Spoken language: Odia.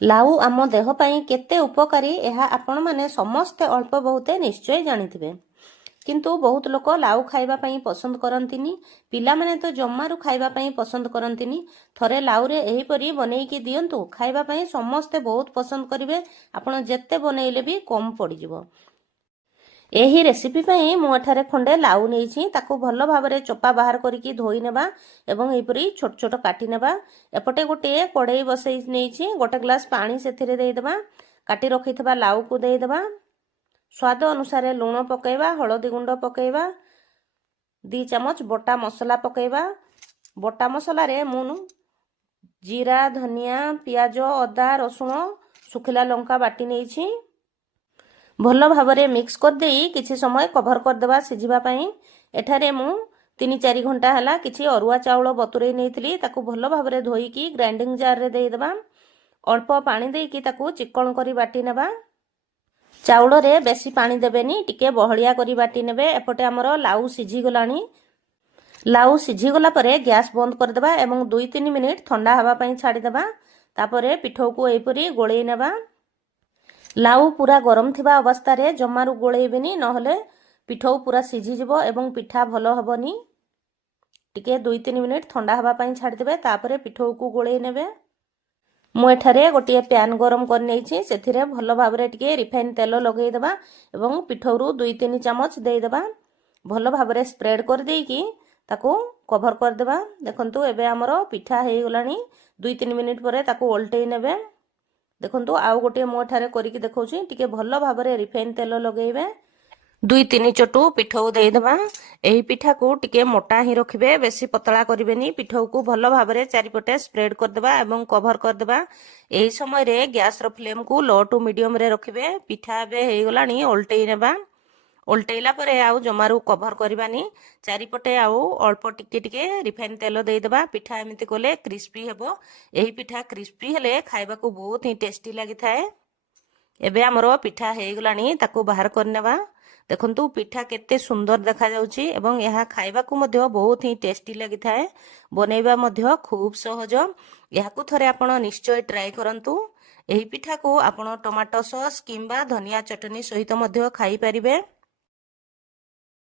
लाउ आम देह ପାଇଁ କେତେ ଉପକାରୀ ଏହା ଆପଣମାନେ ସମସ୍ତେ ଅଳ୍ପ ବହୁତେ ନିଶ୍ଚୟ ଜାଣିଥିବେ। କିନ୍ତୁ ବହୁତ ଲୋକ ଲାଉ ଖାଇବା ପାଇଁ ପସନ୍ଦ କରନ୍ତିନି। ପିଲାମାନେ ତ ଜମାରୁ ଖାଇବା ପାଇଁ ପସନ୍ଦ କରନ୍ତିନି। ଥରେ ଲାଉରେ ଏହିପରି ବନେଇକି ଦିଅନ୍ତୁ, ଖାଇବା ପାଇଁ ସମସ୍ତେ ବହୁତ ପସନ୍ଦ କରିବେ। ଆପଣ ଯେତେ ବନେଇଲେ ବି କମ୍ ପଡ଼ିଯିବ। ଏହି ରେସିପି ପାଇଁ ମୁଁ ଏଠାରେ ଖଣ୍ଡେ ଲାଉ ନେଇଛି। ତାକୁ ଭଲ ଭାବରେ ଚୋପା ବାହାର କରିକି ଧୋଇ ନେବା ଏବଂ ଏହିପରି ଛୋଟ ଛୋଟ କାଟି ନେବା। ଏପଟେ ଗୋଟିଏ କଡ଼େଇ ବସେଇ ନେଇଛି। ଗୋଟେ ଗ୍ଲାସ୍ ପାଣି ସେଥିରେ ଦେଇଦେବା। କାଟି ରଖିଥିବା ଲାଉକୁ ଦେଇଦେବା। ସ୍ୱାଦ ଅନୁସାରେ ଲୁଣ ପକାଇବା, ହଳଦୀ ଗୁଣ୍ଡ ପକାଇବା, 2 ଚାମଚ ବଟା ମସଲା ପକାଇବା। ବଟା ମସଲାରେ ମୁଁ ଜିରା, ଧନିଆ, ପିଆଜ, ଅଦା, ରସୁଣ, ଶୁଖିଲା ଲଙ୍କା ବାଟି ନେଇଛି। ଭଲ ଭାବରେ ମିକ୍ସ କରିଦେଇ କିଛି ସମୟ କଭର କରିଦେବା ସିଝିବା ପାଇଁ। ଏଠାରେ ମୁଁ 3-4 ଘଣ୍ଟା ହେଲା କିଛି ଅରୁଆ ଚାଉଳ ବତୁରେଇ ନେଇଥିଲି। ତାକୁ ଭଲ ଭାବରେ ଧୋଇକି ଗ୍ରାଇଣ୍ଡିଙ୍ଗ ଜାରରେ ଦେଇଦେବା। ଅଳ୍ପ ପାଣି ଦେଇକି ତାକୁ ଚିକ୍କଣ କରି ବାଟି ନେବା। ଚାଉଳରେ ବେଶୀ ପାଣି ଦେବେନି, ଟିକେ ବହଳିଆ କରି ବାଟି ନେବେ। ଏପଟେ ଆମର ଲାଉ ସିଝିଗଲାଣି। ଲାଉ ସିଝିଗଲା ପରେ ଗ୍ୟାସ୍ ବନ୍ଦ କରିଦେବା ଏବଂ 2-3 ମିନିଟ୍ ଥଣ୍ଡା ହେବା ପାଇଁ ଛାଡ଼ିଦେବା। ତାପରେ ପିଠଉକୁ ଏହିପରି ଗୋଳେଇ ନେବା। ଲାଉ ପୁରା ଗରମ ଥିବା ଅବସ୍ଥାରେ ଜମାରୁ ଗୋଳେଇବେନି, ନହେଲେ ପିଠଉ ପୁରା ସିଝିଯିବ ଏବଂ ପିଠା ଭଲ ହେବନି। ଟିକେ 2-3 ମିନିଟ୍ ଥଣ୍ଡା ହେବା ପାଇଁ ଛାଡ଼ିଦେବେ। ତାପରେ ପିଠଉକୁ ଗୋଳେଇ ନେବେ। ମୁଁ ଏଠାରେ ଗୋଟିଏ ପ୍ୟାନ୍ ଗରମ କରି ନେଇଛି। ସେଥିରେ ଭଲ ଭାବରେ ଟିକେ ରିଫାଇନ୍ ତେଲ ଲଗାଇଦେବା ଏବଂ ପିଠଉରୁ 2-3 ଚାମଚ ଦେଇଦେବା। ଭଲ ଭାବରେ ସ୍ପ୍ରେଡ୍ କରିଦେଇକି ତାକୁ କଭର କରିଦେବା। ଦେଖନ୍ତୁ ଏବେ ଆମର ପିଠା ହେଇଗଲାଣି। 2-3 ମିନିଟ୍ ପରେ ତାକୁ ଓଲଟେଇ ନେବେ। ଦେଖନ୍ତୁ ଆଉ ଗୋଟିଏ ମୁଁ ଏଠାରେ କରିକି ଦେଖାଉଛି। ଟିକେ ଭଲ ଭାବରେ ରିଫାଇନ୍ ତେଲ ଲଗାଇବେ। 2-3 ଚଟୁ ପିଠଉ ଦେଇଦେବା। ଏହି ପିଠାକୁ ଟିକେ ମୋଟା ହିଁ ରଖିବେ, ବେଶୀ ପତଳା କରିବେନି। ପିଠଉକୁ ଭଲ ଭାବରେ ଚାରିପଟେ ସ୍ପ୍ରେଡ୍ କରିଦେବା ଏବଂ କଭର କରିଦେବା। ଏହି ସମୟରେ ଗ୍ୟାସ୍ର ଫ୍ଲେମ୍କୁ ଲୋ ଟୁ ମିଡ଼ିୟମ୍ରେ ରଖିବେ। ପିଠା ଏବେ ହେଇଗଲାଣି, ଓଲଟେଇ ନେବା। ଓଲଟେଇଲା ପରେ ଆଉ ଜମାରୁ କଭର କରିବାନି। ଚାରିପଟେ ଆଉ ଅଳ୍ପ ଟିକେ ଟିକେ ରିଫାଇନ୍ ତେଲ ଦେଇଦେବା। ପିଠା ଏମିତି କଲେ କ୍ରିସ୍ପି ହେବ। ଏହି ପିଠା କ୍ରିସ୍ପି ହେଲେ ଖାଇବାକୁ ବହୁତ ହିଁ ଟେଷ୍ଟି ଲାଗିଥାଏ। ଏବେ ଆମର ପିଠା ହେଇଗଲାଣି, ତାକୁ ବାହାର କରିନେବା। ଦେଖନ୍ତୁ ପିଠା କେତେ ସୁନ୍ଦର ଦେଖାଯାଉଛି ଏବଂ ଏହା ଖାଇବାକୁ ମଧ୍ୟ ବହୁତ ହିଁ ଟେଷ୍ଟି ଲାଗିଥାଏ। ବନେଇବା ମଧ୍ୟ ଖୁବ୍ ସହଜ। ଏହାକୁ ଥରେ ଆପଣ ନିଶ୍ଚୟ ଟ୍ରାଏ କରନ୍ତୁ। ଏହି ପିଠାକୁ ଆପଣ ଟମାଟୋ ସସ୍ କିମ୍ବା ଧନିଆ ଚଟଣି ସହିତ ମଧ୍ୟ ଖାଇପାରିବେ।